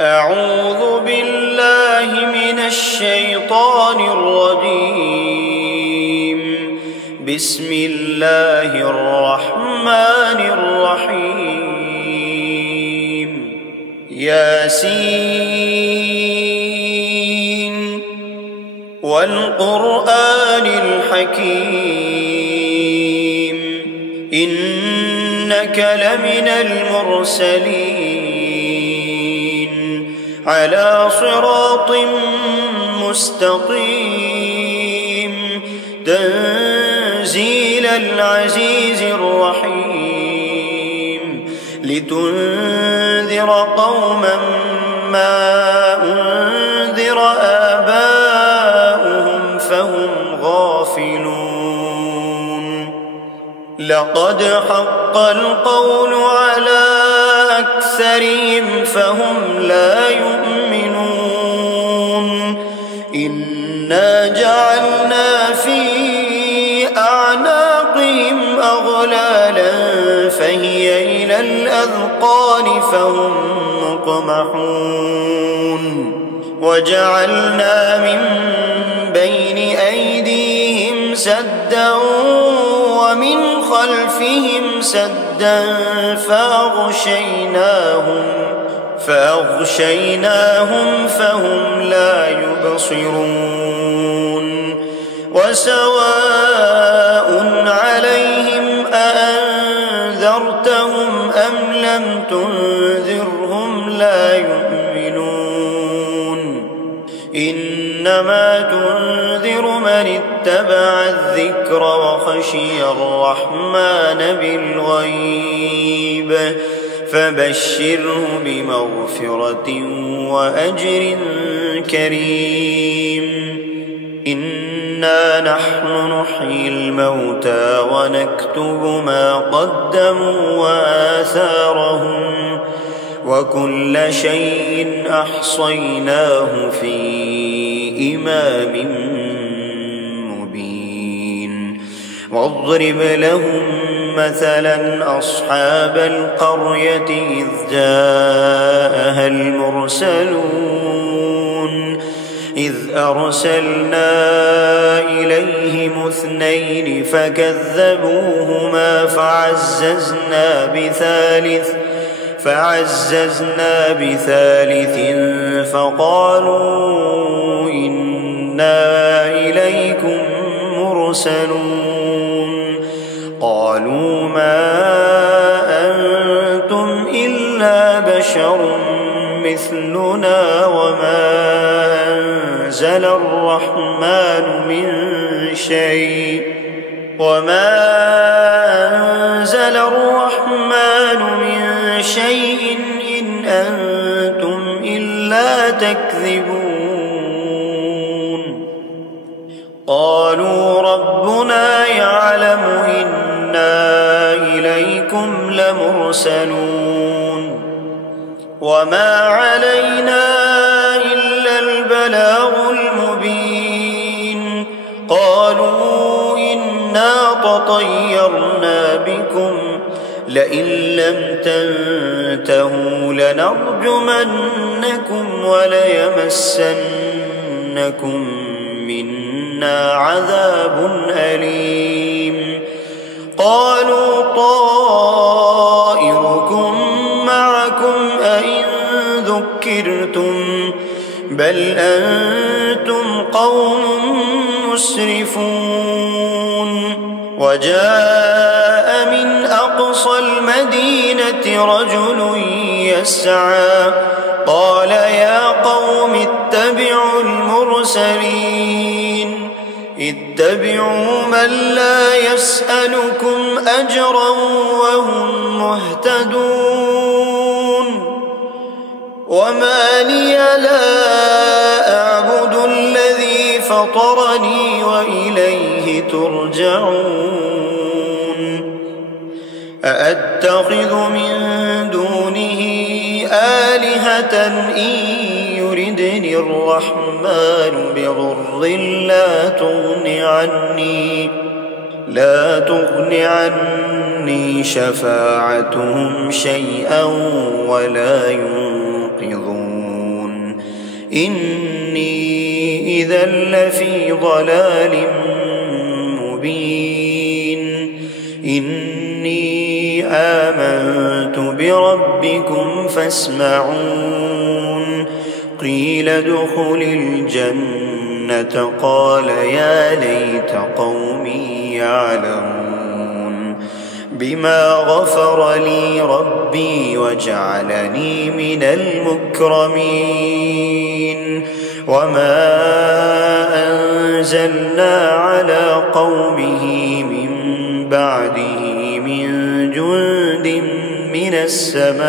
أعوذ بالله من الشيطان الرجيم. بسم الله الرحمن الرحيم. ياسين والقرآن الحكيم إنك لمن المرسلين على صراط مستقيم تنزيل العزيز الرحيم لتنذر قوما ما أنذر آباؤهم فهم غافلون. لقد حق القول على أكثرهم فهم لا يؤمنون. إنا جعلنا في أعناقهم أغلالا فهي إلى الأذقان فهم مقمحون. وجعلنا من بين أيديهم سدا ومن خلفهم سدا فأغشيناهم فهم لا يبصرون. وسواء عليهم أأنذرتهم أم لم تنذرهم لا يؤمنون. إنما تنذر من اتبع الذكر وخشي الرحمن بالغيب فبشره بمغفرة وأجر كريم. إنا نحن نحيي الموتى ونكتب ما قدموا وآثارهم وكل شيء أحصيناه في إمام مبين. واضرب لهم مثلا أصحاب القرية إذ جاءها المرسلون إذ أرسلنا إليهم 2 فكذبوهما فعززنا بثالث فقالوا إنا إليكم مرسلون. قالوا ما أنتم إلا بشر مثلنا وما أنزل الرحمن من شيء إن أنتم إلا تكذبون. قالوا ربنا يعلم إنا إليكم لمرسلون وما علينا إلا البلاغ المبين. قالوا إنا تطيرنا بكم لئن لم تنتهوا لنرجمنكم وليمسنكم منا عذاب أليم. قالوا طائركم معكم أئن ذكرتم بل أنتم قوم مسرفون. وجاء من أقصى المدينة رجل يسعى قال يا قوم اتبعوا المرسلين اتبعوا من لا يسألكم أجرا وهم مهتدون. وما لي لا أعبد الذي فطرني وإليه ترجعون. أأتخذ من دونه آلهة إن يردني الرحمن بضر لا تغن عني شفاعتهم شيئا ولا ينقذون. إني إذا لفي ضلال مبين إني آمنت بربكم فاسمعون قيل ادخل الجنة قال يا ليت قومي يعلمون بما غفر لي ربي وجعلني من المكرمين وما أنزلنا على قومه من بعده من جند من السماء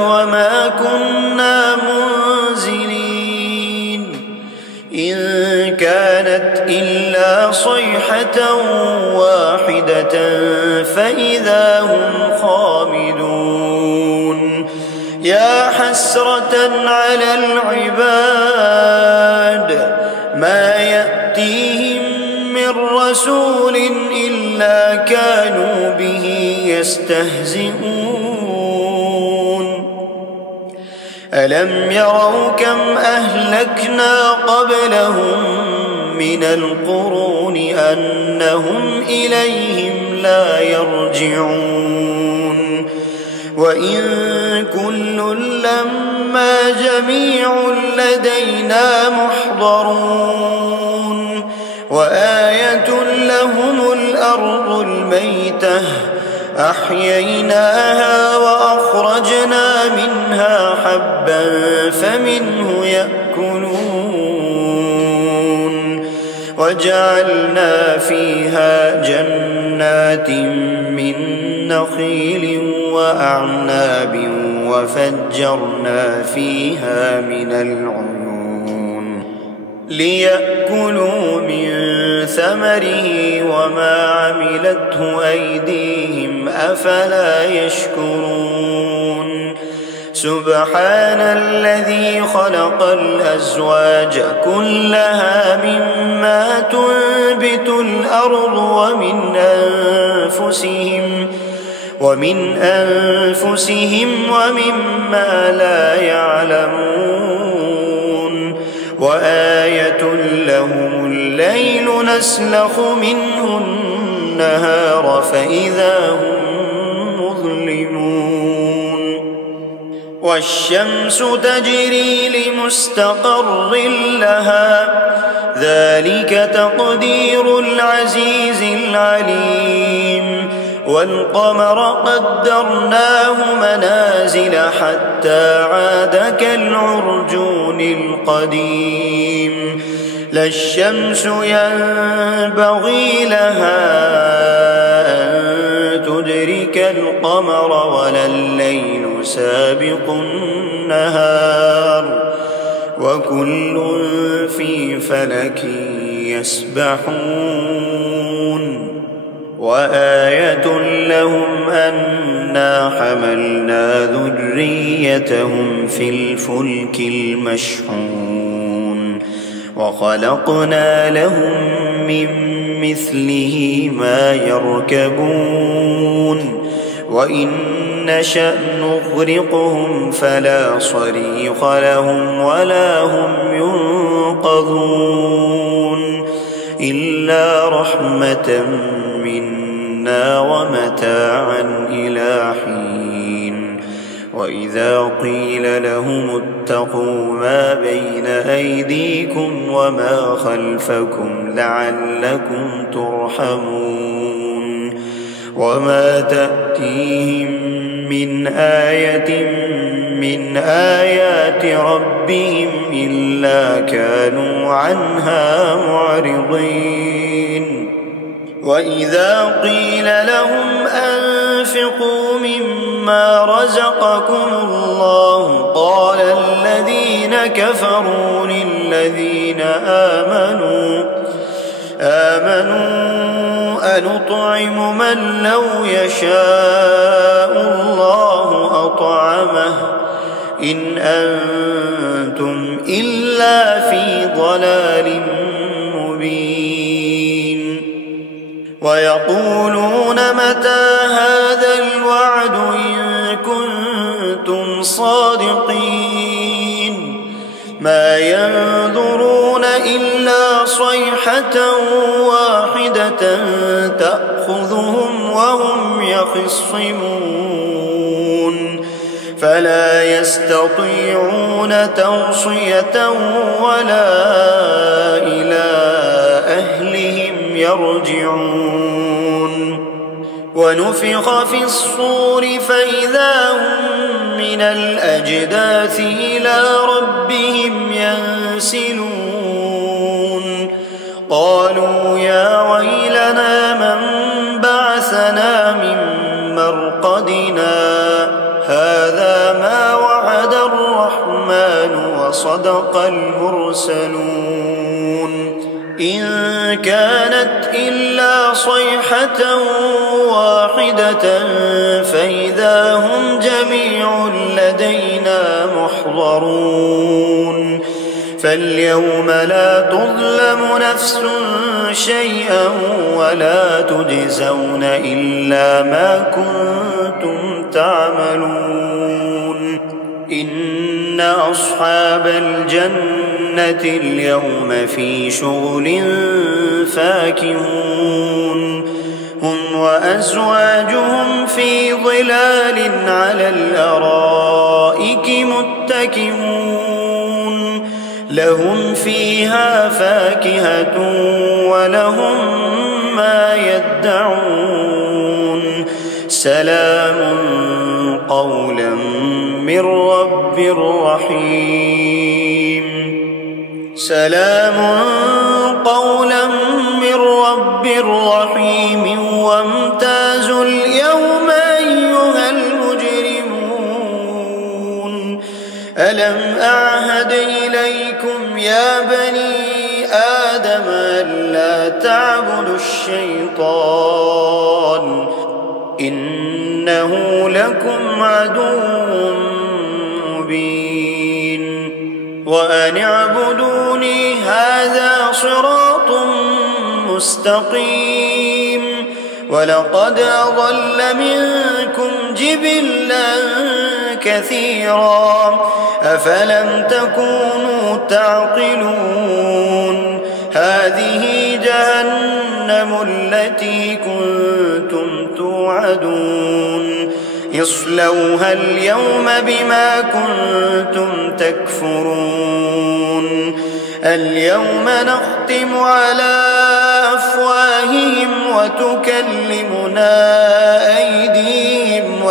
وما كنا منزلين إن كانت إلا صيحة واحدة فإذا هم خامدون يا حسرة على العباد ما يأتيهم من رسول إلا كانوا به يستهزئون ألم يروا كم أهلكنا قبلهم من القرون أنهم إليهم لا يرجعون وإن كل لما جميع لدينا محضرون وآية لهم الأرض الميتة أحييناها وأخرجنا منها حبا فمنه يأكلون وجعلنا فيها جنات من نخيل وأعناب وفجرنا فيها من العيون ليأكلوا من ثمره وما عملته أيديهم أفلا يشكرون سبحان الذي خلق الأزواج كلها مما تنبت الأرض ومن أنفسهم ومما لا يعلمون وآية لهم الليل نسلخ منه النهار فإذا هم مظلمون والشمس تجري لمستقر لها ذلك تقدير العزيز العليم والقمر قدرناه منازل حتى عاد كالعرجون القديم لا الشمس ينبغي لها أن تدرك القمر ولا الليل سابق النهار وكل في فلك يسبحون وآية لهم أنا حملنا ذريتهم في الفلك المشحون وخلقنا لهم من مثله ما يركبون وإن نشأ نغرقهم فلا صريخ لهم ولا هم ينقذون إلا رحمة منا ومتاعا إلى حين وإذا قيل لهم اتقوا ما بين أيديكم وما خلفكم لعلكم ترحمون وما تأتيهم من آية من آيات ربهم إلا كانوا عنها معرضين وإذا قيل لهم أنفقوا مما رزقكم الله قال الذين كفروا للذين آمنوا أنطعم من لو يشاء الله أطعمه إن أنتم إلا في ضلال مبين ويقولون متى هذا الوعد إن كنتم صادقين ما ينظرون إلا صيحة واحدة تأخذهم وهم يخصمون فلا يستطيعون توصية ولا إلى أهلهم يرجعون ونفخ في الصور فإذا هم من الأجداث إلى ربهم ينسلون قالوا يا ويلنا من بعثنا من مرقدنا هذا ما وعد الرحمن وصدق المرسلون إن كانت إلا صيحة واحدة فإذا هم جميع لدينا محضرون فاليوم لا تظلم نفس شيئا ولا تجزون إلا ما كنتم تعملون إن أصحاب الجنة اليوم في شغل فاكهون هم وأزواجهم في ظلال على الأرائك متكئون لهم فيها فاكهة ولهم ما يدعون سلام قولا من رب رحيم سلام قولا من رب رحيم وامتازوا اليوم أيها المجرمون ألم أعهد إليكم يا بني آدم ألا تعبدوا الشيطان إنه لكم عدو مبين وأن اعبدوني هذا صراط مستقيم ولقد أضل منكم جبلا كثيرا أفلم تكونوا تعقلون هذه جهنم التي كنتم توعدون اصلوها اليوم بما كنتم تكفرون اليوم نختم على أفواههم وتكلمنا أيديهم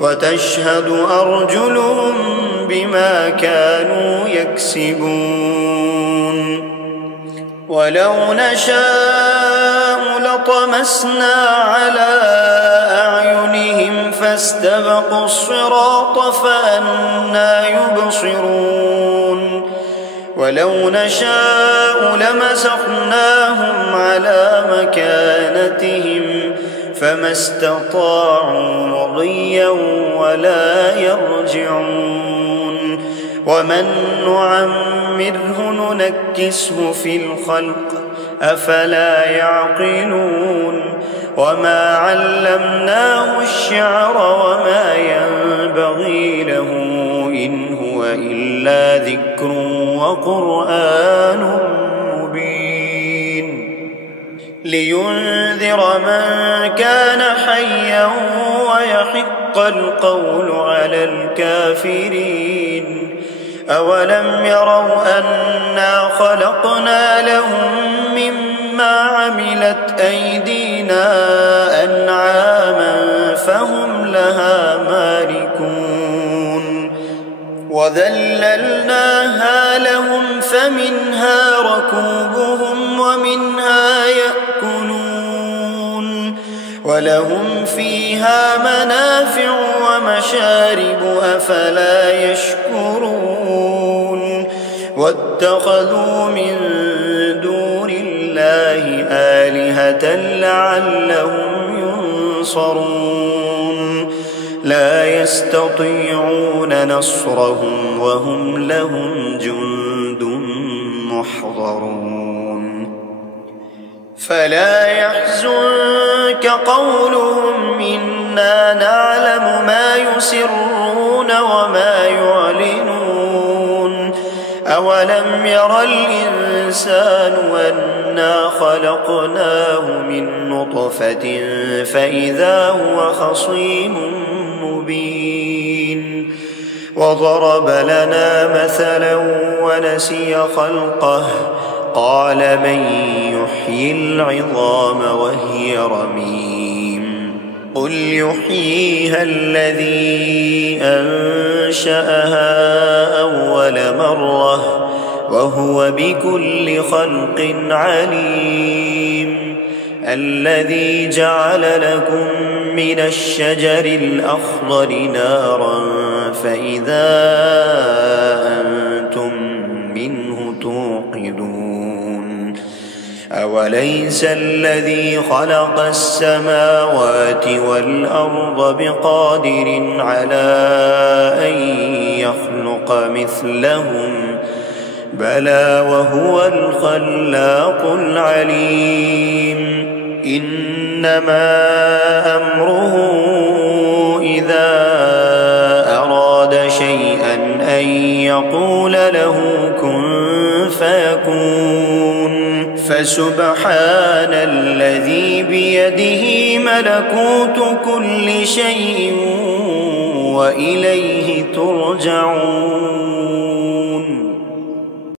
وتشهد أرجلهم بما كانوا يكسبون ولو نشاء لطمسنا على أعينهم فاستبقوا الصراط فأنى يبصرون ولو نشاء لمسخناهم على مكانتهم فما استطاعوا مضيا ولا يرجعون ومن نعمره ننكسه في الخلق أفلا يعقلون وما علمناه الشعر وما ينبغي له إن هو إلا ذكر وقرآن مبين لينذر من كان حيا ويحق القول على الكافرين أولم يروا أنا خلقنا لهم مما عملت أيدينا أنعاما فهم لها مالكون وذللناها لهم فمنها ركوبهم ومنها يأكلون ولهم فيها منافع ومشارب أفلا يشكرون واتخذوا من دون الله آلهة لعلهم ينصرون لا يستطيعون نصرهم وهم لهم جند محضرون فلا يحزنك قولهم إنا نعلم ما يسرون وما يعلنون أولم ير الإنسان أنا خلقناه من نطفة فإذا هو خصيم مبين وضرب لنا مثلا ونسي خلقه قال من يحيي العظام وهي رميم قل يحييها الذي أنشأها أول مرة وهو بكل خلق عليم الذي جعل لكم من الشجر الأخضر نارا فإذا أنتم منه توقدون أوليس الذي خلق السماوات والأرض بقادر على أن يخلق مثلهم بلى وهو الخلاق العليم إنما أمره إذا أراد شيئا أن يقول له كن فيكون فسبحان الذي بيده ملكوت كل شيء وإليه ترجعون